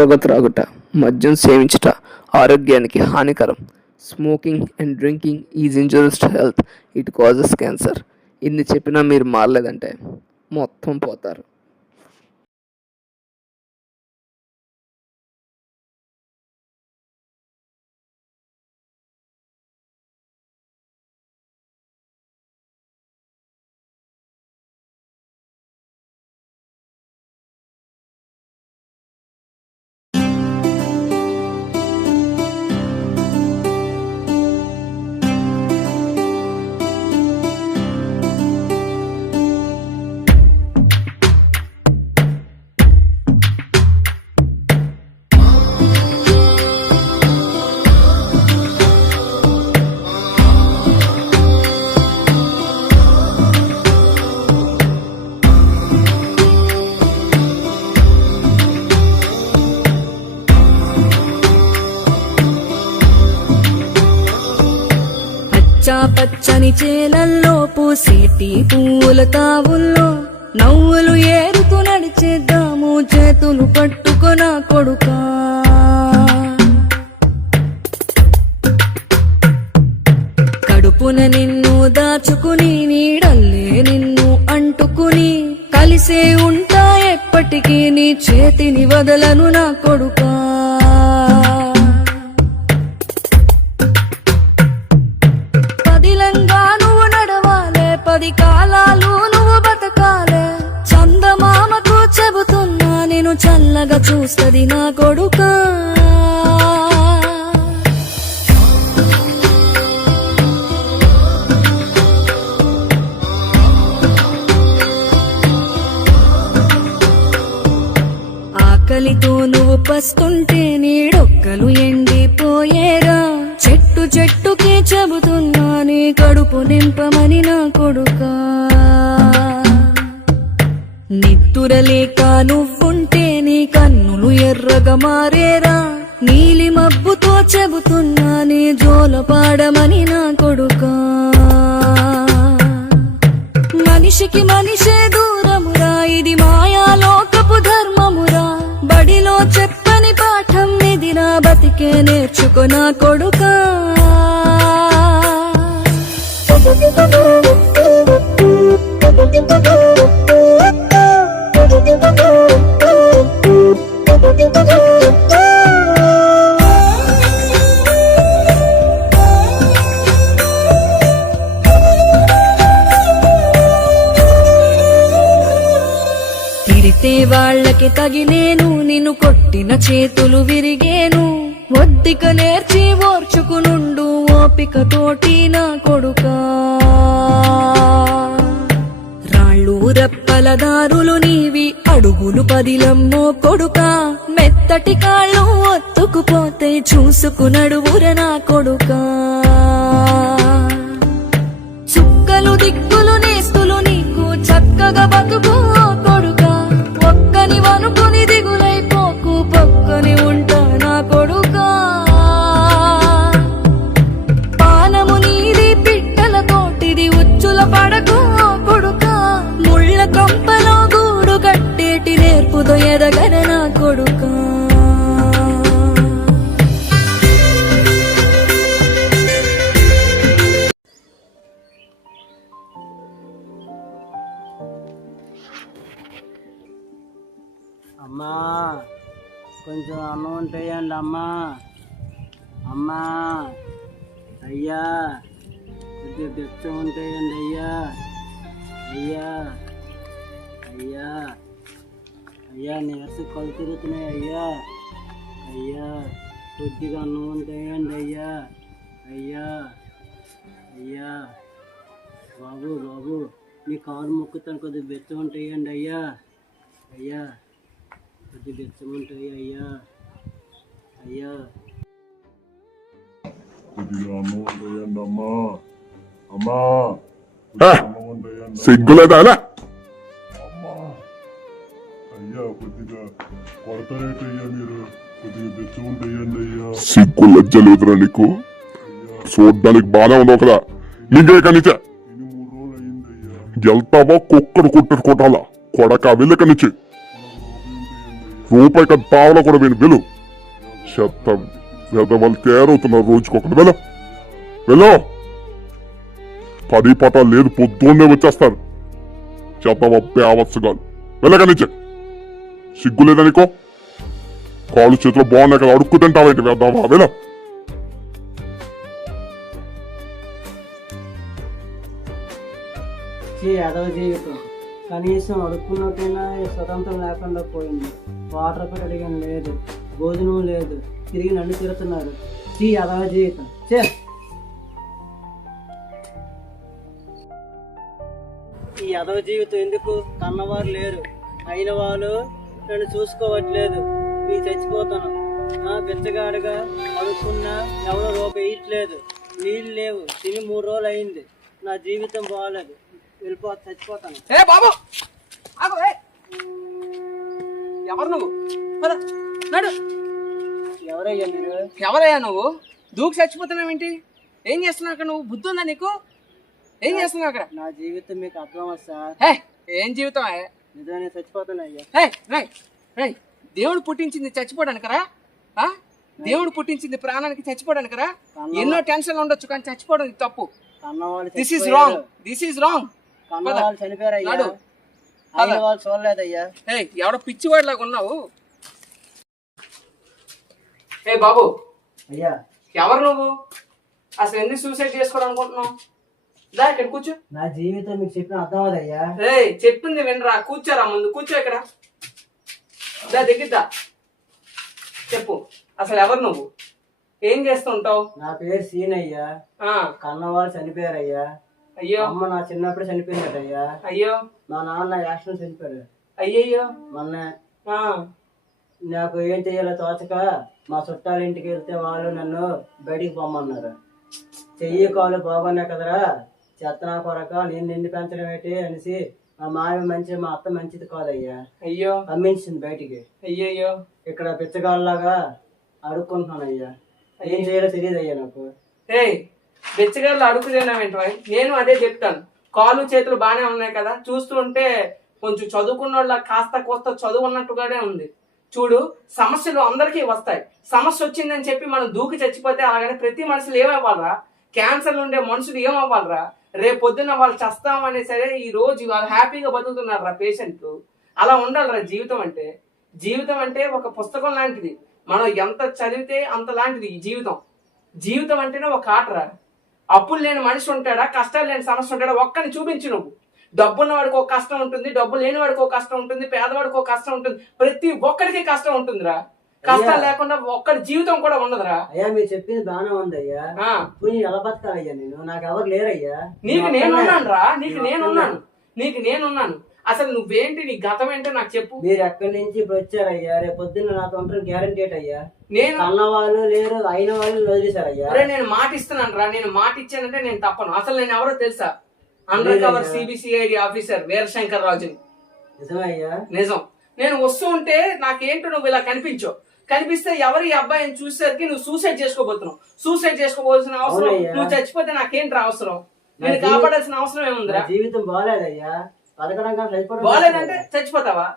పొగ త్రాగుట, మద్యం సేవించుట ఆరోగ్యానికి హానికరం. Smoking and drinking is injurious to health. It causes cancer. ఇన్ని చెప్పినా మీరు మారలేదంటే మొత్తం పోతారు. పచ్చని చేలల్లో పూసేటి పూల తావుల్లో నవ్వులు ఏరుతూ నడిచేద్దాము చేతులు పట్టుకొన కొడుకా. కడుపున నిన్ను దాచుకుని నీడల్లే నిన్ను అంటుకుని కలిసే ఉంటా ఎప్పటికీ నీ చేతిని వదలను నా కొడుకా. పది కాలాలు నువ్వు బతకాలే, చందమామకు చెబుతున్నా నేను చల్లగా చూస్తది నా కొడుకా. ఆకలితో నువ్వు పస్తుంటే నీడొక్కలు ఎండిపోయేరా. చెట్టు చెట్టుకి చెబుతున్నా నీ కడుపు నింపమని నా కొడుకా. నిద్దురలేక నువ్వుంటే నీ కన్నులు ఎర్రగా మారేరా. నీలి మబ్బుతో చెబుతున్నా నీ జోల పాడమని నా కొడుకా. మనిషికి మనిషే దూరమురా, ఇది మాయాలోకపు ధర్మమురా. బడిలో చెప్పని పాఠం ఇదిరా, బతికే నేర్చుకో నా కొడుకా. తిరితే వాళ్ళకి తగిలేను, నిన్ను కొట్టిన చేతులు విరిగేను. ఒద్దిక నేర్చి ఓర్చుకునుండు ఓపిక తోటి నా కొడుకా. రాళ్ళు రెప్పల దారులు నీవి, అడుగులు పదిలమ్మో కొడుకా. మెత్తటి కాళ్ళు ఒత్తుకుపోతే చూసుకునడువుర నా కొడుకా. చుక్కలు దిక్కులు నేస్తులు నీకు చక్కగా బతుకు కొడుకా. ఒక్కని వనుకుని దిగులైపోకు, పక్కని ఉంటా నా కొడుకా. పానము నీది పిట్టల తోటిది, ఉచ్చుల పడకు కొడుకా. ముళ్ళ కంపలో గూడు కట్టేటి నేర్పుతో ఎదగర నా కొడుకా. అమ్మా కొంచెం అన్నం ఉంటాయండి అమ్మా. అమ్మా అయ్యా కొద్దిగా బిచ్చం ఉంటాయండి అయ్యా. అయ్యా అయ్యా అయ్యా నీరసం కళ్ళు తిరుగుతున్నాయి అయ్యా. అయ్యా కొద్దిగా అన్నం ఉంటాయండి అయ్యా. అయ్యా అయ్యా బాబు బాబు నీ కారు మొక్కుతాను, కొద్దిగా బిచ్చం ఉంటాయండి అయ్యా. అయ్యా కొద్దిగా బిచ్చం ఉంటాయి అయ్యా. అయ్యా కొద్దిగా అన్నం ఉంటాయండి అమ్మా. అమ్మా అన్నం ఉంటాయండి సిగ్గులేదా అమ్మా. అయ్యా కొద్దిగా కొడతారేటయ్యా మీరు, కొద్దిగా బిచ్చం ఉంటాయండి అయ్యా. సిగ్గు లజ్జ లేదురా నీకు? చూడ్డానికి బానే ఉన్నావు కదా, నీకే కనిచే 3 రోజులు అయిందయ్యా. వెళ్తావా కుక్కడు కుట్టడు కొట్టాలా కొడక వెళ్ళక నుంచి. రూపాయి కదా పావలో కూడా విలు చెత్త వెదవలు తయారవుతున్నారు రోజుకొకటి వెళ్ళు 10 పటాలు లేదు పొద్దున్నే వచ్చేస్తారు చెత్త పేవచ్చుగా వెళ్ళక నుంచి సిగ్గు లేదా నీకో కాళ్ళు చేతిలో బాగున్నాయి కదా అడుక్కు తింటావేంటి వేద్దామా వెళ్ళ అదవ జీవితం కనీసం అడుక్కున్నట్టయినా స్వతంత్రం లేకుండా పోయింది. వాటర్ కూడా అడిగాను లేదు, భోజనం లేదు, తిరిగి నన్ను తిరుగుతున్నారు. అదవ జీవితం ఈ అదవ జీవితం ఎందుకు? కన్నవారు లేరు, అయిన వాళ్ళు నన్ను చూసుకోవట్లేదు. నీ చచ్చిపోతాను. బిచ్చగాడుగా అడుక్కున్నా ఎవరో రూపాయి ఇట్లేదు, నీళ్ళు లేవు, తిని 3 రోజులు అయింది. నా జీవితం బాగాలేదు, చచ్చిపోతాను. ఏ బాబు ఆగు, ఎవరు నువ్వు? నడు. ఎవరయ్యా మీరు? ఎవరయ్యా నువ్వు? దూకి చచ్చిపోతున్నావు ఏంటి? ఏం చేస్తున్నావు అక్కడ? నువ్వు బుద్ధి ఉందా నీకు? ఏం చేస్తున్నావు అక్కడ? నా జీవితం మీకు అర్థమా సార్? ఏం జీవితం? నిజంగా చచ్చిపోతాను అయ్యా. దేవుడు పుట్టించింది చచ్చిపోవడానికరా? దేవుడు పుట్టించింది ప్రాణానికి చచ్చిపోవడానికరా? ఎన్నో టెన్షన్లు ఉండొచ్చు కానీ చచ్చిపోవడం తప్పు. This is wrong, this is wrong. కన్నవాళ్ళు చనిపోయారయ్యా, అయిన వాళ్ళు చూడలేదయ్యా. ఎవడో పిచ్చివాడిలాగా ఉన్నావు. ఏ బాబు అయ్యా, ఎవరు నువ్వు? అసలు ఎందుకు సూసైడ్ చేసుకోవాలనుకుంటున్నావు? దా ఇక్కడ కూర్చో. నా జీవితం మీకు చెప్పిన అర్థం అదయ్యా. చెప్పింది వినరా, కూర్చోరా ముందు, కూర్చో ఇక్కడ. దా దిగిద్దా, చెప్పు అసలు ఎవరు నువ్వు? ఏం చేస్తుంటావు? నా పేరు సీన్ అయ్యా. కన్నవాళ్ళు చనిపోయారయ్యా. అయ్యో. అమ్మ నా చిన్నప్పుడు చనిపోయిందయ్యా. అయ్యో. మా నాన్న యాక్సిడెంట్ చనిపోయాడు. అయ్యయ్యో. మొన్న నాకు ఏం చెయ్యాలో తోచక మా చుట్టాల ఇంటికి వెళ్తే వాళ్ళు నన్ను బయటికి పొమ్మన్నారు. చెయ్యి కాలు బాగున్నాయి కదరా, చెత్తనా కొరక నేను నిండి పెంచడం ఏంటి అనేసి మా మావి మంచి, మా అత్త మంచిది కాదయ్యా. అయ్యో. పంపించింది బయటికి. అయ్యయ్యో. ఇక్కడ పిచ్చగాళ్ళలాగా అడుక్కుంటున్నానయ్యా. ఏం చేయాలో తెలియదయ్యా నాకు. బెచ్చగాళ్ళు అడుగుతున్నావేంటో? నేను అదే చెప్తాను. కాళ్ళు చేతులు బాగానే ఉన్నాయి కదా, చూస్తూ ఉంటే కొంచెం చదువుకున్న వాళ్ళ కాస్త కోస్త చదువు ఉన్నట్టుగానే ఉంది. చూడు, సమస్యలు అందరికీ వస్తాయి. సమస్య వచ్చిందని చెప్పి మనం దూకి చచ్చిపోతే అలాగని ప్రతి మనుషులు ఏమవ్వాలరా? క్యాన్సర్లు ఉండే మనుషులు ఏమవ్వాలరా? రేపు పొద్దున్న వాళ్ళు చస్తామనే సరే ఈ రోజు వాళ్ళు హ్యాపీగా బతుకుతున్నారా పేషెంట్లు? అలా ఉండాలరా జీవితం అంటే. జీవితం అంటే ఒక పుస్తకం లాంటిది. మనం ఎంత చదివితే అంత లాంటిది ఈ జీవితం. జీవితం అంటేనే ఒక ఆటరా. అప్పులు లేని మనిషి ఉంటాడా, కష్టాలు లేని సమస్య ఉంటాడా? ఒక్కని చూపించు నువ్వు. డబ్బున్న వాడికి ఒక కష్టం ఉంటుంది, డబ్బు లేని వాడికి ఒక కష్టం ఉంటుంది, పేదవాడికి ఒక కష్టం ఉంటుంది. ప్రతి ఒక్కడికి కష్టం ఉంటుందిరా. కష్టాలు లేకుండా ఒక్కడి జీవితం కూడా ఉండదురా. అయ్యా మీరు చెప్పింది బాగానే ఉందయ్యా. ఎలా బతకాలయ్యా నేను? నాకు ఎవరు లేరయ్యా. నీకు నేనున్నాను రా, నీకు నేనున్నాను. అసలు నువ్వేంటి, నీ గతం ఏంటో నాకు చెప్పు. మీరు ఎక్కడి నుంచి ఇప్పుడు వచ్చారయ్యా? రేపు పొద్దున్న నాతో ఉంటారు గ్యారంటీ అయ్యా. నేను అన్న వాళ్ళు లేరు, అయిన వాళ్ళు వదిలేశారయ్యా. నేను మాట ఇస్తున్నాను రా. నేను మాట ఇచ్చానంటే నేను తప్పను. అసలు నేను ఎవరో తెలుసా? Under cover CBCID officer Veerashankar రాజుని. నిజమయ్యా? నిజం. నేను వస్తూ ఉంటే నాకేంటో నువ్వు ఇలా కనిపిస్తే ఎవరి అబ్బాయిని చూసేసరికి నువ్వు సూసైడ్ చేసుకోబోతున్నావు. సూసైడ్ చేసుకోవాల్సిన అవసరం, నువ్వు చచ్చిపోతే నాకేంట్రా అవసరం? నేను కాపాడాల్సిన అవసరం ఏముందిరా? జీవితం బాగాలేదయ్యా. బాగాలేదంటే చచ్చిపోతావా?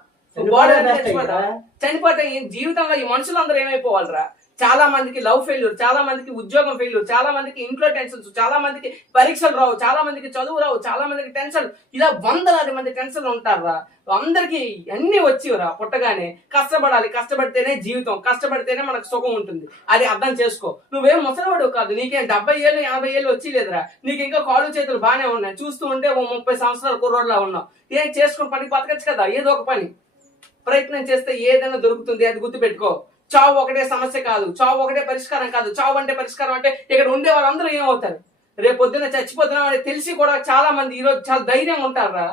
చనిపోతే జీవితంలో ఈ మనుషులందరూ ఏమైపోవాలరా? చాలా మందికి లవ్ ఫెయిల్యూర్, చాలా మందికి ఉద్యోగం ఫెయిల్యూర్, చాలా మందికి ఇంట్లో టెన్షన్స్, చాలా మందికి పరీక్షలు రావు, చాలా మందికి చదువు రావు, చాలా మందికి టెన్షన్, ఇలా 100 మంది టెన్షన్లు ఉంటారా? అందరికి అన్ని వచ్చిరా. పుట్టగానే కష్టపడాలి, కష్టపడితేనే జీవితం, కష్టపడితేనే మనకు సుఖం ఉంటుంది. అది అర్థం చేసుకో. నువ్వేం ముసలివాడు కాదు. నీకేం 70 ఏళ్ళు 50 ఏళ్ళు వచ్చి లేదురా. నీకు ఇంకా కాళ్ళు చేతులు బాగానే ఉన్నాయి. చూస్తూ ఉంటే 30 సంవత్సరాల కుర్రోడ్లా ఉన్నావు. ఏం చేసుకుని పని బతకచ్చు కదా. ఏదో ఒక పని ప్రయత్నం చేస్తే ఏదైనా దొరుకుతుంది. అది గుర్తుపెట్టుకో. చావు ఒకటే సమస్య కాదు, చావు ఒకటే పరిష్కారం కాదు. చావు అంటే పరిష్కారం అంటే ఇక్కడ ఉండే వాళ్ళందరూ ఏమవుతారు? రేపు పొద్దున్న చచ్చిపోతున్నాం అని తెలిసి కూడా చాలా మంది ఈరోజు చాలా ధైర్యంగా ఉంటారా?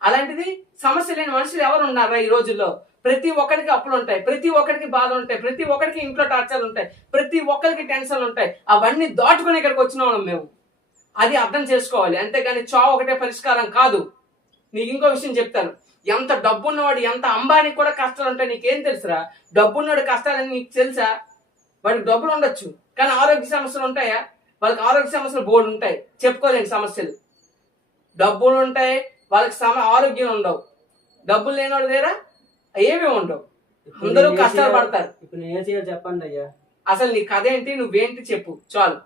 అలాంటిది సమస్య లేని మనుషులు ఎవరు ఉన్నారా ఈ రోజుల్లో? ప్రతి ఒక్కరికి అప్పులు ఉంటాయి, ప్రతి ఒక్కరికి బాధలు ఉంటాయి, ప్రతి ఒక్కరికి ఇంట్లో టార్చర్లు ఉంటాయి, ప్రతి ఒక్కరికి టెన్షన్లు ఉంటాయి. అవన్నీ దాటుకుని ఇక్కడికి వచ్చిన వాళ్ళం మేము. అది అర్థం చేసుకోవాలి. అంతేగాని చావు ఒకటే పరిష్కారం కాదు. నీకు ఇంకో విషయం చెప్తాను. ఎంత డబ్బున్నవాడు, ఎంత అంబానికి కూడా కష్టాలు ఉంటాయి. నీకేం తెలుసురా? డబ్బున్నవాడు కష్టాలని నీకు తెలుసా? వాడికి డబ్బులు ఉండొచ్చు కానీ ఆరోగ్య సమస్యలు ఉంటాయా? వాళ్ళకి ఆరోగ్య సమస్యలు బోర్డు ఉంటాయి, చెప్పుకోలేని సమస్యలు. డబ్బులు ఉంటాయి, వాళ్ళకి ఆరోగ్యం ఉండవు. డబ్బులు లేనివాడు లేరా? ఏమీ ఉండవు. అందరూ కష్టాలు పడతారు. ఇప్పుడు నేను ఏం చేయాలి చెప్పండి అయ్యా. అసలు నీ కథ ఏంటి, నువ్వేంటి చెప్పు చాలు.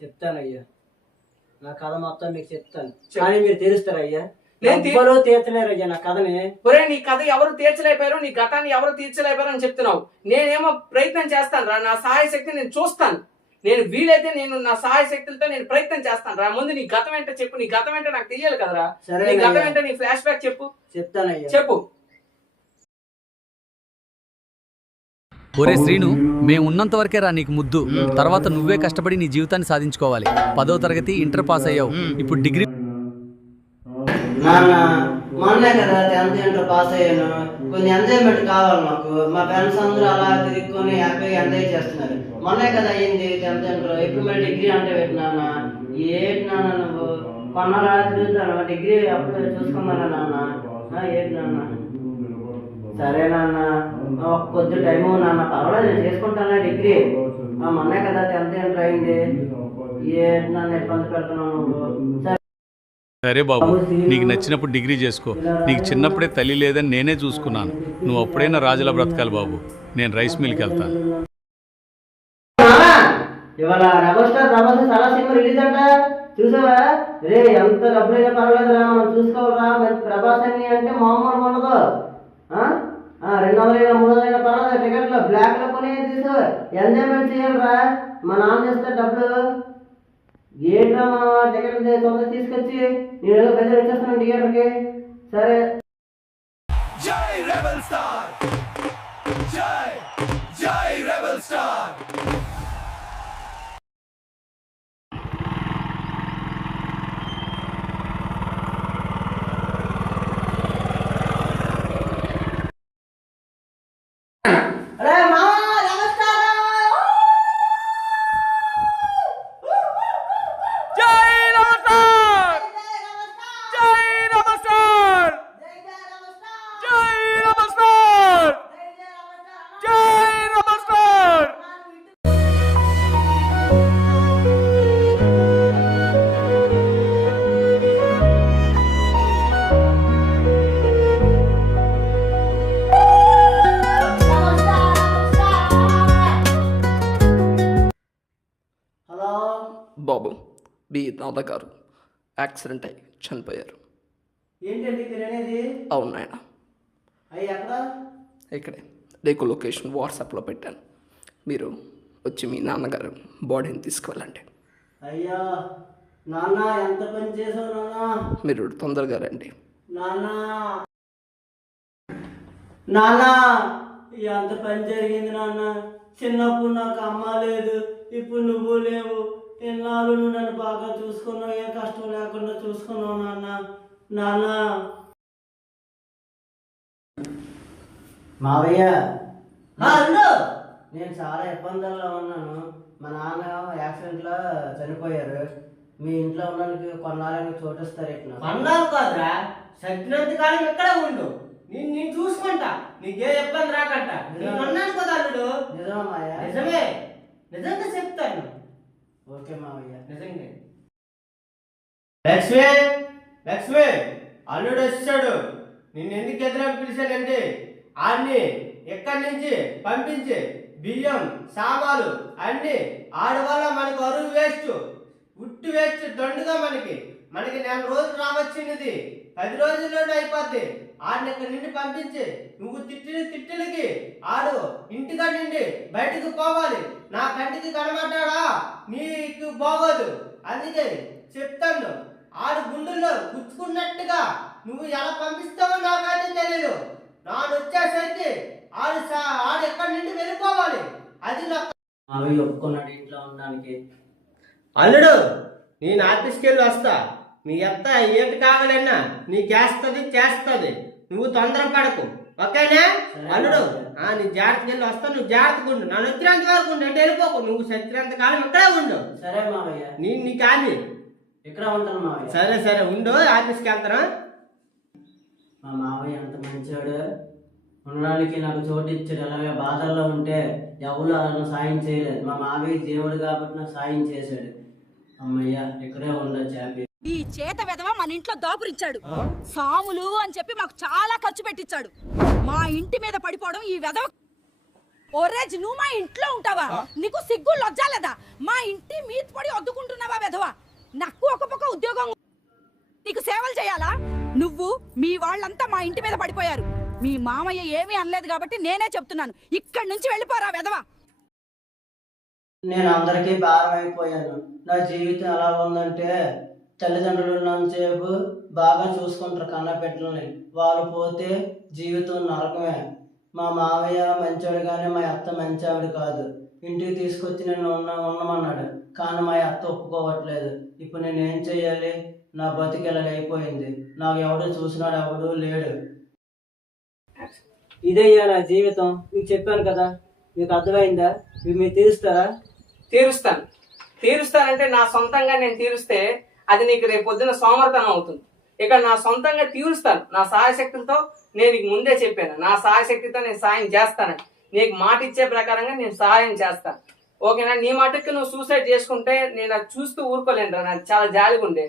చెప్తానయ్యా, నా కథ మొత్తం మీకు చెప్తాను, కానీ మీరు తీరుస్తారయ్యా. నేను ఎవరూ తీర్చలేరయ్యా నా కథని. ఒరే నీ కథ ఎవరు తీర్చలేకపోయారు, నీ గతాన్ని ఎవరు తీర్చలేకపోయారు అని చెప్తున్నావు. నేనేమో ప్రయత్నం చేస్తాను రా, నా సహాయ శక్తి నేను చూస్తాను. నేను వీలైతే నేను నా సహాయ శక్తులతో నేను ప్రయత్నం చేస్తాను రా. ముందు నీ గతం ఏంటో చెప్పు, నీ గతం ఏంటో నాకు తెలియాలి కదరా. నీ గతం ఏంటో, నీ ఫ్లాష్ బ్యాక్ చెప్పు. చెప్తానయ్యా. చెప్పు. ఒరే శ్రీను, మేము ఉన్నంత వరకే రా నీకు ముద్దు. తర్వాత నువ్వే కష్టపడి నీ జీవితాన్ని సాధించుకోవాలి. 10వ తరగతి ఇంటర్ పాస్ అయ్యావు, ఇప్పుడు డిగ్రీ. నాన్న మొన్నే కదా 10th ఇంటర్ పాస్ అయ్యాను, కొంచెం ఎంజాయ్మెంట్ కావాలి నాకు. మా ఫ్రెండ్స్ అందరూ అలా తిరుక్కొని హ్యాపీగా ఎంజాయ్ చేస్తున్నారు. మొన్నే కదా అయ్యింది 10th ఇంటర్, ఇప్పుడు మరి డిగ్రీ అంటే నాన్న. ఏంటి నాన్న నువ్వు కొన్నాళ్ళ తిరుగుతాను, డిగ్రీ అప్పుడు చూసుకున్నాను నాన్న. ఏంటి నాన్న? సరే నాన్న, కొద్ది టైము నాన్న, పర్వాలేదు నేను చేసుకుంటాను డిగ్రీ. మొన్నే కదా 10th ఇంటర్ అయింది, ఏంటి నాన్న ఇబ్బంది పెడుతున్నావు నువ్వు? సరే బాబు, నీకు నచ్చినప్పుడు డిగ్రీ చేసుకో. నీకు చిన్నప్పుడే తల్లి లేదని నేనే చూసుకున్నాను. నువ్వు అప్పుడైనా రాజులా బ్రతకాలి బాబు. నేను రైస్ మిల్కి వెళ్తాను. ఇవాళ రెబల్ స్టార్ ప్రభాస్ చాలా సినిమా రిలీజ్ అంట, చూసావా? రే ఎంత డబ్బులైనా పర్వాలేదురా, మనం చూసుకోవాలరా. మంచి ప్రభాస్ అని అంటే మామూలుగా ఉండదు. 200 300 పర్వాలేదు, టికెట్లు బ్లాక్ లో కొని తీసు ఎంజాయ్మెంట్ చేయాలరా. మా నాన్న చేస్తే డబ్బులు ఏంట్రా, మా టికెట్ తొందరగా తీసుకొచ్చి నేను పెద్ద వచ్చేస్తాను థియేటర్కి. సరే. జై రెబల్ స్టార్, జై జై రెబల్ స్టార్. బాబు బి నాన్నగారు యాక్సిడెంట్ అయ్యి చనిపోయారు. ఏంటండి మీరు అనేది? అవును నాయన. అయ్యి ఎక్కడ? ఇక్కడే రేకు లొకేషన్ వాట్సాప్లో పెట్టాను, మీరు వచ్చి మీ నాన్నగారు బాడీని తీసుకువెళ్ళండి. అయ్యా నాన్న, ఎంత పని చేసావు నాన్న. మీరు తొందరగా రండి నాన్న. నాన్న ఎంత పని జరిగింది నాన్న. చిన్నప్పుడు నాకు అమ్మ లేదు, ఇప్పుడు నువ్వు లేవు. ఎన్నాళ్ళు నువ్వు నన్ను బాగా చూసుకున్నావు, ఏ కష్టం లేకుండా చూసుకున్నావు నాన్న. నాన్న. మావయ్య, నేను చాలా ఇబ్బందుల్లో ఉన్నాను. మా నాన్న యాక్సిడెంట్లో చనిపోయారు. మీ ఇంట్లో ఉండడానికి కొన్నాళ్ళకి చోటిస్తారు. ఇక్కడ కొన్నాళ్ళు కాదురా, సత్యనంత కాలం ఇక్కడ ఉండు. నేను చూసుకుంటా, నీకే ఇబ్బంది రాకంట. నేను అన్నాను కదా అల్లుడు. నిజమా మావయ్య? నిజమే, నిజంగా చెప్తాను. ఓకే మావయ్య. నిజంగా. లక్ష్మి, లక్ష్మి, అల్లుడు వచ్చాడు. నిన్ను ఎందుకు ఎదురని పిలిచానంటే, ఆడిని ఎక్కడి నుంచి పంపించి బియ్యం సామాలు అన్ని ఆడి వల్ల మనకు అరువు వేస్ట్, ఉట్టి వేస్ట్ దండుగా మనకి 4 రోజులు రావచ్చింది, 10 రోజుల్లోనే అయిపోద్ది. ఆడిని ఇక్కడ నుండి పంపించి నువ్వు తిట్టిలకి ఆడు ఇంటికా నుండి బయటకు పోవాలి. నా కంటికి కనబడ్డాడా నీకు బాగోదు. అందుకే చెప్తాను, ఆడు గుండెల్లో గుచ్చుకున్నట్టుగా నువ్వు ఎలా పంపిస్తావో నాకైతే తెలియదు. నాడు వచ్చేసరికి ఆడు ఎక్కడి నుండి వెళ్ళిపోవాలి. అది నాకు అవి ఒప్పుకున్నాడు ఇంట్లో ఉండడానికి. అల్లుడు, నేను ఆఫీస్కి వెళ్ళి వస్తా. మీ అత్త ఏంటి కావాలన్నా నీకేస్తుంది, చేస్తుంది. నువ్వు తొందరపడకు, ఓకేనా అల్లుడు? నీ జాగ్రత్తకి వెళ్ళి వస్తా. నువ్వు జాగ్రత్తగా ఉండు. నన్ను వచ్చినంత వరకు ఉండు, అంటే వెళ్ళిపోకు. నువ్వు సత్యంత కాలం ఇక్కడే ఉండు. సరే మావయ్య. నీకు ఆమె ఇక్కడ ఉంటాను మావయ్య. సరే సరే ఉండు, ఆఫీస్కి వెళ్తాను. మా మావయ్య ఎంత మంచివాడు, ఉండడానికి నాకు చోటు ఇచ్చాడు. అలాగే బాధల్లో ఉంటే ఎవరు నన్ను సాయం చేయలేదు. మా మావయ్య దేవుడు కాబట్టి నాకు సాయం చేశాడు. అమ్మయ్య, ఇక్కడే ఉండొచ్చు హ్యాపీ. ఈ చేత వెధవ మన ఇంట్లో దాపురిచ్చాడు. సాములు అని చెప్పి మాకు చాలా ఖర్చు పెట్టించాడు. మా ఇంటి మీద పడిపోవడం ఈ వెధవ. ఓరేజ్, నువ్వు మా ఇంట్లో ఉంటావా? నీకు సిగ్గు లజ్జాలేదా? మా ఇంటి మీద పడి అద్దుకుంటున్నావా వెధవ? నాకు ఒక పక్క ఉద్యోగం, నీకు సేవలు చేయాలా? నువ్వు మీ వాళ్ళంతా మా ఇంటి మీద పడిపోయారు. మీ మామయ్య ఏమీ అనలేదు కాబట్టి నేనే చెప్తున్నాను, ఇక్కడి నుంచి వెళ్ళిపోరా వెధవ. నేను అందరికీ భారం అయిపోయాను. నా జీవితం ఎలా ఉందంటే, తల్లిదండ్రులు ఉన్నంతసేపు బాగా చూసుకుంటారు కన్న బిడ్డలని, వాళ్ళు పోతే జీవితం నరకమే. మా మావయ్య మంచోడు కానీ మా అత్త మంచి ఆవిడ కాదు. ఇంటికి తీసుకొచ్చి నేను ఉండమన్నాడు, కానీ మా అత్త ఒప్పుకోవట్లేదు. ఇప్పుడు నేను ఏం చెయ్యాలి? నా బతికి ఇలాగైపోయింది. నాకు ఎవడు చూసినాడు ఎవడు లేడు. ఇదయ్యా నా జీవితం. మీకు చెప్పాను కదా, మీకు అర్థమైందా? మీరు తీరుస్తారా? తీరుస్తానంటే నా సొంతంగా నేను తీరుస్తే అది నీకు రేపు పొద్దున సోమర్థనం అవుతుంది. ఇక్కడ నా సొంతంగా తీరుస్తాను నా సహాయశక్తులతో. నేను నీకు ముందే చెప్పాను, నా సహాయశక్తితో నేను సాయం చేస్తానని. నీకు మాట ఇచ్చే ప్రకారంగా నేను సహాయం చేస్తాను, ఓకేనా? నీ మటుకు నువ్వు సూసైడ్ చేసుకుంటే నేను అది చూస్తూ ఊరుకోలేను. నాకు చాలా జాలిగా ఉండే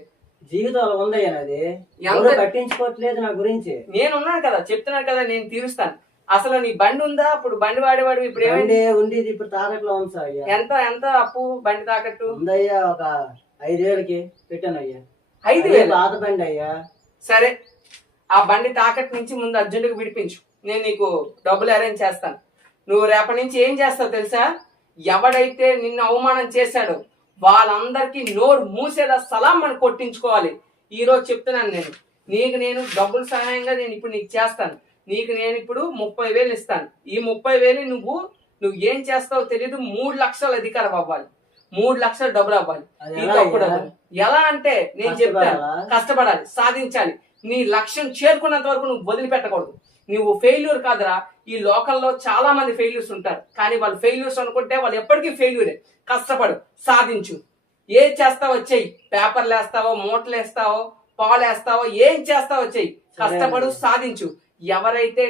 జీవితం అలా ఉందయ్యా. అది ఎవరు పట్టించుకోవట్లేదు నా గురించి. నేనున్నాను కదా, చెప్తున్నాను కదా, నేను తీరుస్తాను. అసలు నీ బండి ఉందా? అప్పుడు బండి వాడేవాడు, ఇప్పుడు ఏమైంది? ఉండేది ఇప్పుడు తాకట్లో ఉంది సార్. ఎంత ఎంత అప్పు బండి తాకట్టు ఉందయ్యా? ఒక 5,000కి పెట్టాను అయ్యా. 5,000 పాత బండి అయ్యా. సరే, ఆ బండి తాకట్టు నుంచి ముందు అర్జెంటుగా విడిపించు. నేను నీకు డబ్బులు అరేంజ్ చేస్తాను. నువ్వు రేపటి నుంచి ఏం చేస్తావు తెలుసా? ఎవడైతే నిన్ను అవమానం చేశాడో వాళ్ళందరికీ నోరు మూసేలా సలాం అని కొట్టించుకోవాలి. ఈ రోజు చెప్తున్నాను నేను డబ్బుల సహాయంగా నేను ఇప్పుడు నీకు చేస్తాను. నేను ఇప్పుడు 30,000 ఇస్తాను. ఈ 30,000 నువ్వు ఏం చేస్తావో తెలియదు. 3 లక్షల అధికారం అవ్వాలి, 3 లక్షల డబ్బులు అవ్వాలి. ఎలా అంటే నేను చెప్తాను, కష్టపడాలి, సాధించాలి. నీ లక్ష్యం చేరుకున్నంత వరకు నువ్వు వదిలిపెట్టకూడదు. నువ్వు ఫెయిల్యూర్ కాదురా. ఈ లోకల్లో చాలా మంది ఫెయిల్యూర్స్ ఉంటారు, కానీ వాళ్ళు ఫెయిల్యూర్స్ అనుకుంటే వాళ్ళు ఎప్పటికీ ఫెయిల్యూరే. కష్టపడు, సాధించు. ఏం చేస్తావో చెయ్యి. పేపర్లు వేస్తావో, మూటలు వేస్తావో, పాలు వేస్తావో, ఏం చేస్తావో చెయ్యి. కష్టపడు, సాధించు. ఎవరైతే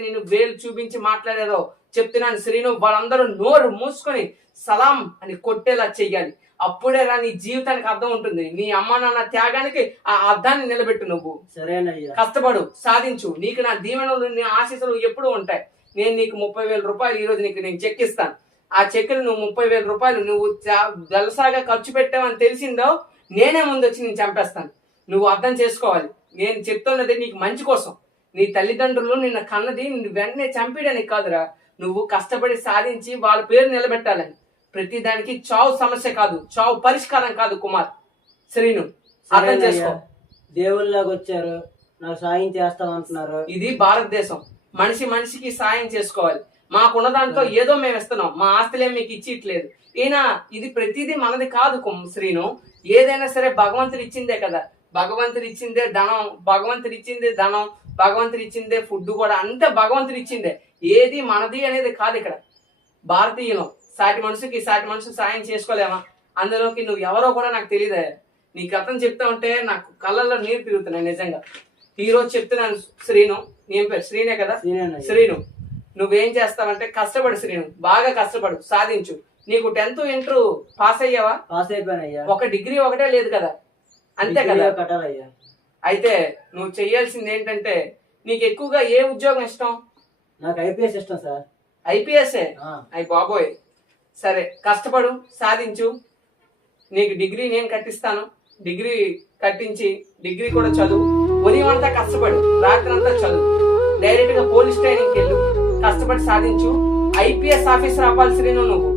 నిన్ను వేలు చూపించి మాట్లాడారో చెప్తున్నాను శ్రీను, వాళ్ళందరూ నోరు మూసుకొని సలాం అని కొట్టేలా చెయ్యాలి. అప్పుడే రా నీ జీవితానికి అర్థం ఉంటుంది. నీ అమ్మ నాన్న త్యాగానికి ఆ అర్థాన్ని నిలబెట్టు. నువ్వు సరేనయ్యా, కష్టపడు, సాధించు. నీకు నా దీవెనలు, నీ ఆశీస్సులు ఎప్పుడూ ఉంటాయి. నేను నీకు 30,000 రూపాయలు ఈ రోజు నేను చెక్ ఇస్తాను. ఆ చెక్కులు నువ్వు 30,000 రూపాయలు నువ్వు జలసాగా ఖర్చు పెట్టావని తెలిసిందో నేనే ముందు వచ్చి నేను చంపేస్తాను. నువ్వు అర్థం చేసుకోవాలి. నేను చెప్తున్నది నీకు మంచి కోసం. నీ తల్లిదండ్రులు నిన్న కన్నది నిన్ను వెంటనే చంపేయడానికి కాదురా. నువ్వు కష్టపడి సాధించి వాళ్ళ పేరు నిలబెట్టాలని. ప్రతి దానికి చావు సమస్య కాదు, చావు పరిష్కారం కాదు కుమార్. శ్రీను, అర్థం చేసుకో. దేవుళ్ళగా వచ్చారు, నాకు సాయం చేస్తామంటున్నారు. ఇది భారతదేశం. మనిషికి సాయం చేసుకోవాలి. మాకున్న దాంట్లో ఏదో మేము ఇస్తున్నాం. మా ఆస్తులే మీకు ఇచ్చిట్లేదు. ఇది ప్రతిదీ మనది కాదు శ్రీను. ఏదైనా సరే భగవంతుడు ఇచ్చిందే కదా. భగవంతుడు ఇచ్చిందే ధనం, భగవంతుడు ఇచ్చిందే ఫుడ్ కూడా, అంతే భగవంతుడు ఇచ్చిందే. ఏది మనది అనేది కాదు. ఇక్కడ భారతీయులం. సాటి మనిషికి సాయం చేసుకోలేమా? అందులోకి నువ్వు ఎవరో కూడా నాకు తెలియదా. నీ కథం చెప్తా ఉంటే నాకు కళ్ళల్లో నీరు తిరుగుతున్నాయి నిజంగా. ఈ రోజు చెప్తున్నాను శ్రీను, నీ పేరు శ్రీనే కదా? శ్రీను, నువ్వేం చేస్తావంటే కష్టపడు శ్రీను, బాగా కష్టపడు, సాధించు. నీకు 10th ఇంటర్ పాస్ అయ్యావా? పాస్ అయిపోయానయ్యా. ఒక డిగ్రీ ఒకటే లేదు కదా, అంతే కదా? అయితే నువ్వు చెయ్యాల్సింది ఏంటంటే, నీకు ఎక్కువగా ఏ ఉద్యోగం ఇష్టం? నాకు ఐపీఎస్ ఇష్టం సార్. ఐపీఎస్ఏ? అయ్యి బాబోయ్. సరే, కష్టపడు, సాధించు. నీకు డిగ్రీ నేను కట్టిస్తాను. డిగ్రీ కట్టించి డిగ్రీ కూడా చదువు. ఉదయం అంతా కష్టపడు, రాత్రి అంతా చదువు. డైరెక్ట్ గా పోలీస్ ట్రైనింగ్ వెళ్ళు, కష్టపడి సాధించు. ఐపీఎస్ ఆఫీసర్ అవ్వాలి శ్రీను. నువ్వు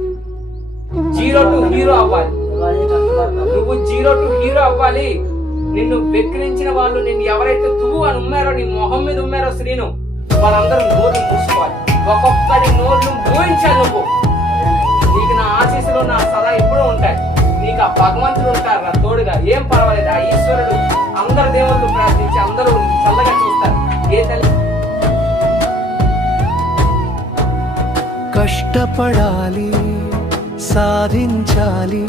0 to హీరో అవ్వాలి. నువ్వు 0 to హీరో అవ్వాలి. నిన్ను వెక్కిరించిన వాళ్ళు, నిన్ను ఎవరైతే తువ్వు అని ఉమ్మారో, నీ మొహం మీద ఉమ్మారో శ్రీను, వాళ్ళందరూ నోర్లు మూసుకోవాలి. ఒక్కొక్కరి నోర్లు మూయించాలి నువ్వు. నీకు నా ఆశీస్సులు, నా సలహా ఎప్పుడూ ఉంటాయి. నీకు ఆ భగవంతుడు ఉంటారు నా తోడుగా. ఏం పర్వాలేదు. ఆ ఈశ్వరుడు అందరు దేవుళ్ళు ప్రార్థించి అందరూ చల్లగా చూస్తారు. ఏ తల్లి కష్టపడాలి, సాధించాలి.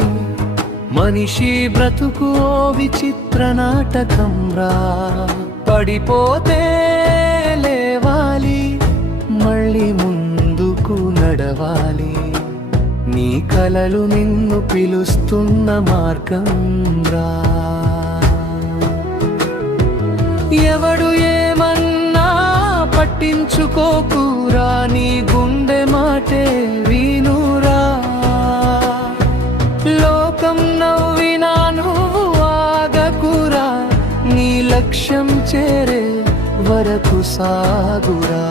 మనిషి బ్రతుకు విచిత్ర నాటకం రా. పడిపోతే లేవాలి, మళ్ళీ ముందుకు నడవాలి. నీ కలలు నిన్ను పిలుస్తున్న మార్గం రా. ఎవడు ఏమన్నా పట్టించుకోకురా, నీ గుండె మాటే వినురా. లోకం నవ్వినా నువ్వు ఆగకురా, నీ లక్ష్యం చేరే వరకు సాగురా.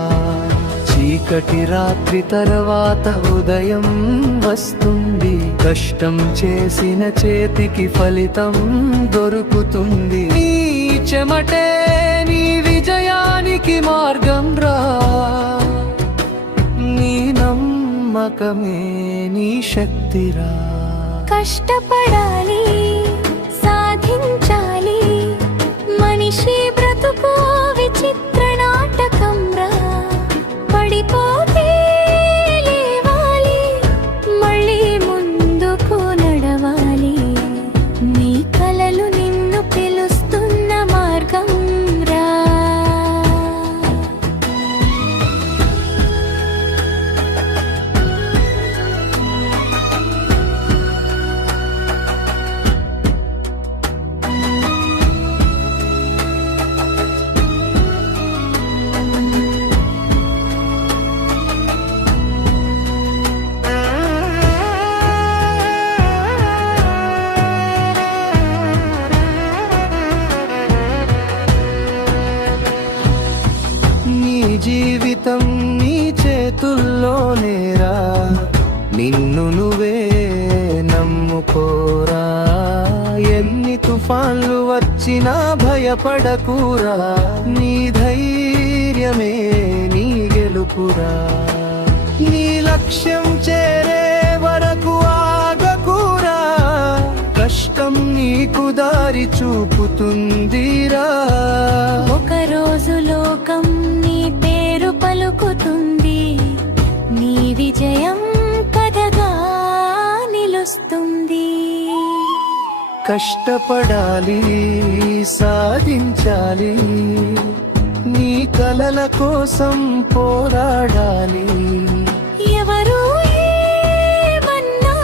చీకటి రాత్రి తర్వాత ఉదయం వస్తుంది, కష్టం చేసిన చేతికి ఫలితం దొరుకుతుంది. నీ చెమటే నీ విజయానికి మార్గం రా, నీ నమ్మకమే నీ శక్తిరా. కష్టపడాలి, సాధించాలి, మనిషి బ్రతుకు విచిత్ర నాటకం రా. పడిపోతే లేవాలి, మళ్ళీ ముందుకు నడవాలి, నీ కలలు నిన్ను పిలుస్తున్న మార్గం రా. నీ జీవితం నీ చేతుల్లోనేరా, నిన్ను నువ్వే నమ్ముకోరా. ఎన్ని తుఫాన్లు వచ్చినా భయపడకురా, నీ ధైర్యమే నీ గెలుపురా. నీ లక్ష్యం చేరే వరకు ఆగకురా, కష్టం నీకు దారి చూపుతుందిరా. ఒకరోజు లోకం నీ పేరు పలుకుతుంది, నీ విజయం కథగా నిలుస్తుంది. కష్టపడాలి, సాధించాలి, నీ కలల కోసం పోరాడాలి. ఎవరు ఏమన్నా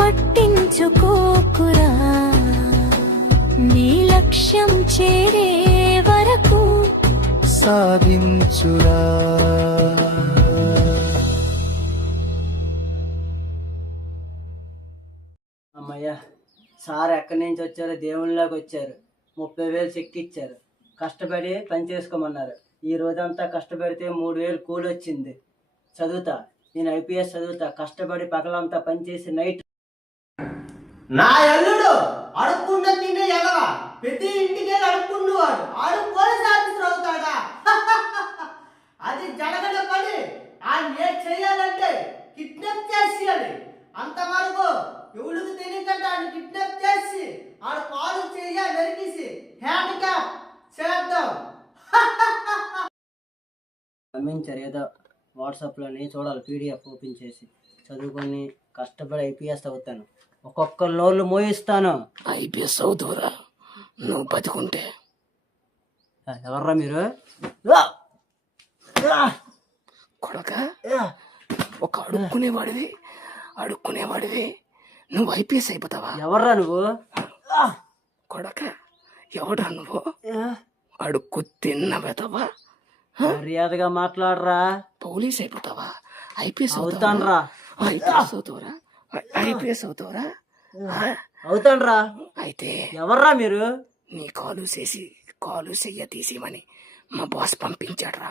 పట్టించుకోకురా, నీ లక్ష్యం చేరే వరకు సాధించురా. అమ్మయ్య, సార్ ఎక్కడి నుంచి వచ్చారో దేవుళ్ళలోకి వచ్చారు. 30,000 చెక్ ఇచ్చారు. కష్టపడి పని చేసుకోమన్నారు. ఈ రోజంతా కష్టపడితే 3,000 కూలి వచ్చింది. చదువుతా, నేను ఐపీఎస్ చదువుతా. కష్టపడి పగలంతా పనిచేసి నైట్. నా అల్లుడు అడుక్కుంటే తినే ఎదవా, ప్రతి ఇంటికి అడుక్కుంటువాడు. ఆడు పోలీస్ ఆఫీసర్ అవుతాడా? అది జరగన పని. ఆయన ఏం చేయాలంటే కిడ్నాప్ చేసేయాలి. అంతవరకు ఎవరికి తెలియకంటే ఆయన కిడ్నాప్ చేసి ఆడ కాలు చెయ్య నరికేసి హ్యాండిక్యాప్ చేద్దాం. పంపించారు ఏదో వాట్సాప్లోని, చూడాలి పీడిఎఫ్ ఓపెన్ చేసి చదువుకొని కష్టపడి ఐపీఎస్ అవుతాను. ఒక్కొక్క నోళ్ళు మోయిస్తాను. ఐపీఎస్ అవుతావురా నువ్వు బతుకుంటే. ఎవర్రా మీరు? కొడక, ఒక అడుక్కునేవాడివి నువ్వు ఐపీఎస్ అయిపోతావా? ఎవర్రా నువ్వు? కొడక, ఎవడా నువ్వు? అడుక్కు తిన్న వెతవా? మర్యాదగా మాట్లాడరా. పోలీస్ అయిపోతావా? ఐపీఎస్ అవుతాన్రా. ఐపీఎస్ అవుతావురా? ఐపీఎస్ అవుతావురా? అవుతాన్రా. అయితే ఎవర్రా మీరు? నీ కాలు చెయ్య తీసేమని మా బాస్ పంపించాడ్రా.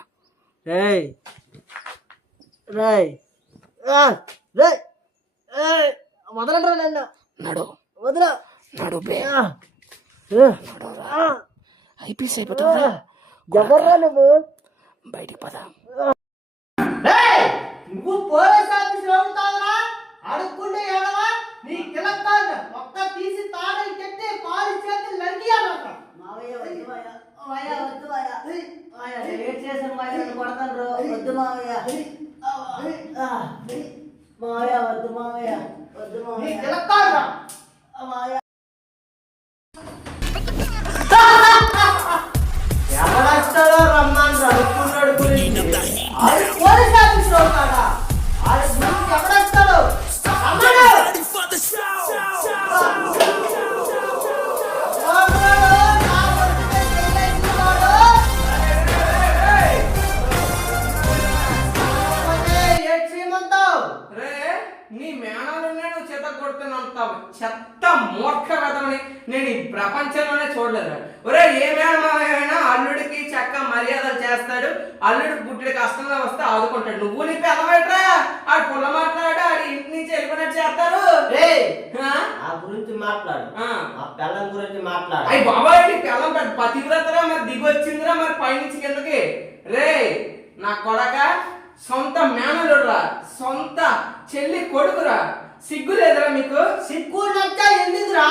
రేయ్ రేయ్ రేయ్ వదలండ్రా నన్ను. నడు వదల. నడు బే, ఐపీఎస్ అయిపోతావురా? ఎవర్రా నువ్వు? బయటికి పద. నువ్వు పోలీస్ ఆఫీసర్ అవుతావురా? అడుక్కుంటే ఎడవా నీ కిలక్కాను ఒక్క తీసి తాడలు కట్టి కాలు చేతులు నరికియాలట. మావయ్య వద్దు మావయ్య. మావయ్య వద్దు మావయ్య. మావయ్య లేట్ చేసాను మావయ్య, నన్ను కొడతాను. వద్దు మావయ్య. మావయ్య వద్దు మావయ్య. వద్దు నీ మావయ్య. కిలక్కాను మావయ్య. ఎవడొస్తాడో రమ్మని అడుక్కున్నాడు. పోలీస్ ఆఫీసర్ అవుతాడా? ఆడ గురించి ఎవడొస్తాడు? ఉన్నంత చెత్త మూర్ఖ వెధవని నేను ఈ ప్రపంచంలోనే చూడలేదు. ఒరే ఏ మేనమామైనా అల్లుడికి చక్క మర్యాదలు చేస్తాడు, అల్లుడు పుట్టిన కష్టంలో వస్తే ఆదుకుంటాడు. నువ్వు నీ పిల్లబెట్రా ఆడు పుల్ల మాట్లాడు, ఆడి ఇంటి నుంచి వెళ్ళిపోయినట్టు చేస్తారు. ఆ గురించి మాట్లాడు, ఆ పిల్లం గురించి మాట్లాడు. అయ్యి బాబాయ్ నీ పిల్లం పెద్ద పతివ్రతరా, మరి దిగి వచ్చిందిరా మరి పైనుంచి కిందకి. రే నా కొడక సొంత మేనలుడురా, సొంత చెల్లి కొడుకురా, సిగ్గు లేదురా మీకు? సిగ్గు నచ్చా ఎందుకురా?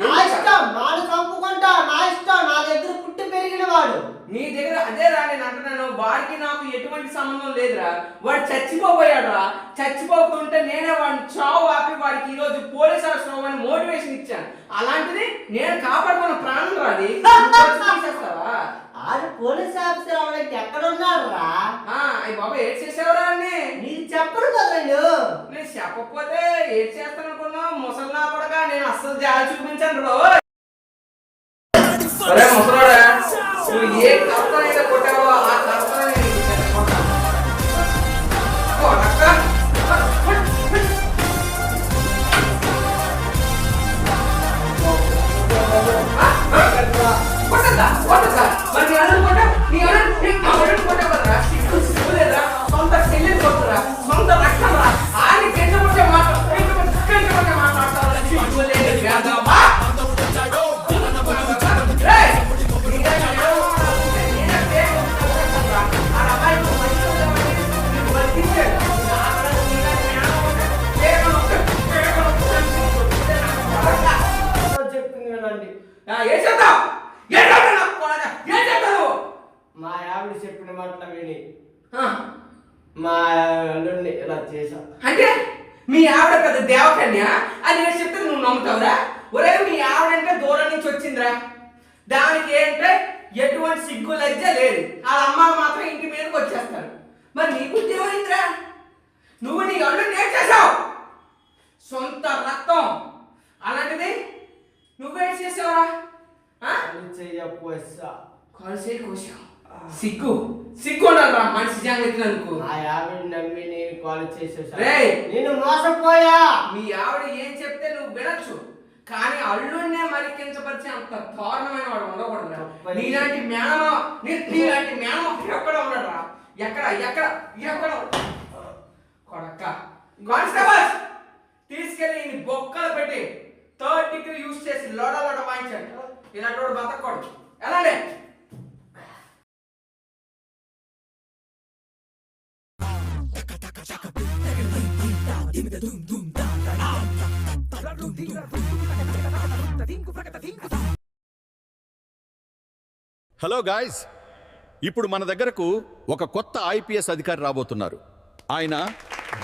నా ఇష్టం, నాడు చంపుకుంటా, నా ఇష్టం, నా దగ్గర పుట్టి పెరిగిన వాడు. నీ దగ్గర అదే రా నేను అంటున్నాను, వాడికి నాకు ఎటువంటి సంబంధం లేదురా. వాడు చచ్చిపోయాడు రా, చచ్చిపోతుంటే నేనే వాడిని చావు ఆపి వాడికి ఈరోజు పోలీస్ అవసరం అని మోటివేషన్ ఇచ్చాను. అలాంటిది నేను కాపాడుకున్న ప్రాణం రాది తీసేస్తావా? ఆడు పోలీస్ ఆఫీసర్ అవడానికి ఎక్కడ ఉన్నాడు రా? అయ్యి బాబా ఏడ్ చేసేవరా అని నీకు చెప్పరు కదా. నేను చెప్పకపోతే ఏడ్ చేస్తాను అనుకున్నావు ముసలినా కూడా. నేను అస్సలు జాలి చూపించాను రో. అరే ముసలాడా, నువ్వు ఏ కర్తనైతే కొట్టావో ఆ కర్తనే కొట్టదా కొట్టదా. మరి నీ అల్లుడు కొట్టా, నీ అల్లుడు కొట్టా కదరా. సిగ్గు లేదురా, సొంత చెల్లిని కొట్టురా, సొంత రక్తం రా, ఆడి గంట కొట్టే మాట్లాడతావు. సిగ్గు లేదు వేదవా. మా ఆవిడ చెప్పిన మాటలు విని మా అల్లుడిని ఇలా చేశా. అంటే మీ ఆవిడ పెద్ద దేవకన్య అని నేను చెప్తే నువ్వు నమ్ముతావురా? ఒరే మీ ఆవిడంటే దూరం నుంచి వచ్చిందిరా, దానికి ఏంటంటే ఎటువంటి సిగ్గు లజ్జ లేదు. ఆ అమ్మ మాత్రం ఇంటి మీదకి వచ్చేస్తారు. మరి నీకు ఏమైందిరా? నువ్వు నీ అల్లుడిని ఏం చేసావు? సొంత రక్తం అలాంటిది నువ్వేం చేసావురా? కలిసే కోసావు. సిగ్గు సిగ్గు ఉండాలిరా మనిషి జాగ్రత్తలకు. మా ఆవిడ నమ్మి నేను కాల్ చేసేసా. నేను మోసపోయా. మీ ఆవిడ ఏం చెప్తే నువ్వు వినొచ్చు, కానీ అల్లుడినే మరి కించపరిచే అంత దారుణమైన వాడు ఉండకూడదు. నీలాంటి మేనమా ఎక్కడ ఉన్నాడురా? ఎక్కడ ఎక్కడ ఎక్కడ కొడక్క. కానిస్టేబుల్ తీసుకెళ్ళి ఈ బొక్కలు పెట్టి 3rd degree యూజ్ చేసి లోడ వాయించండి. ఇలాంటి వాడు బతకూడదు. ఎలాంటి హలో గాయ్స్, ఇప్పుడు మన దగ్గరకు ఒక కొత్త ఐపీఎస్ అధికారి రాబోతున్నారు. ఆయన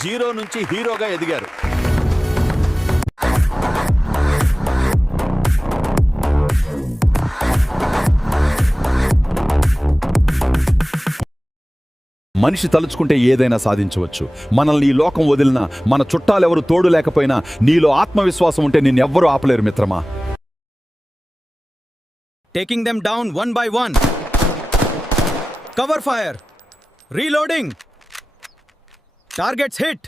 0 నుంచి హీరోగా ఎదిగారు. మనిషి తలుచుకుంటే ఏదైనా సాధించవచ్చు. మనల్ని ఈ లోకం వదిలినా, మన చుట్టాలెవరు తోడు లేకపోయినా నీలో ఆత్మవిశ్వాసం ఉంటే నిన్నెవ్వరూ ఆపలేరు మిత్రమా. Taking them down one by one. Cover fire. Reloading. Targets hit.